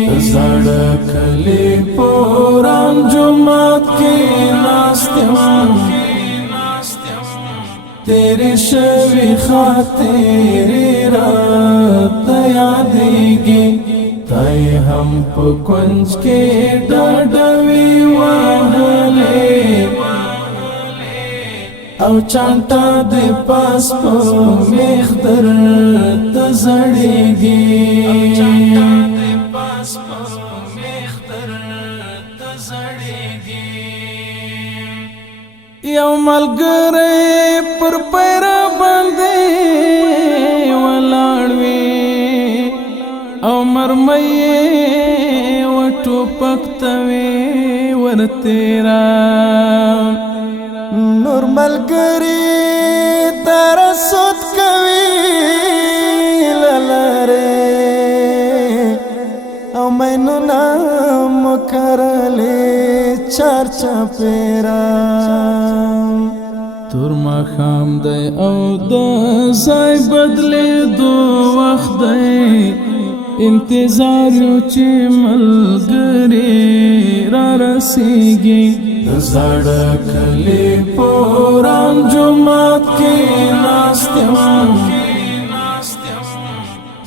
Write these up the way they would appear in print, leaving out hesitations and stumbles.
زړکلی پوران جمعات کې ناستم تیرې شوي خاطرې راته یادېږي تای هم په کونج کې ډاډوي وهلې او چانټه دې پاس په میخ درته زړېږي یو ملګری پر پیره باندې ولاړ وي او مرمۍ و ټوپک ته وي ورتېرا نور ملګری تر سود کوي للاره او مینو نام کرلې چار چاپیرا تور ماښام دی او د ځای بدلېدو وخت دی انتظار یو چې ملګري را رسېږي د زړکلي پوران جومات کې ناستم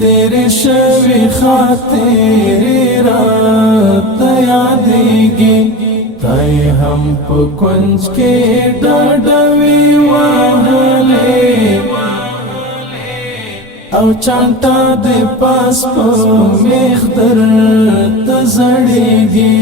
تیرې شوي خاطرې راته یادېږي تای هم په کونج کې ډاډوي وهلې او چانټه دې پاس په میخ درته زړېږي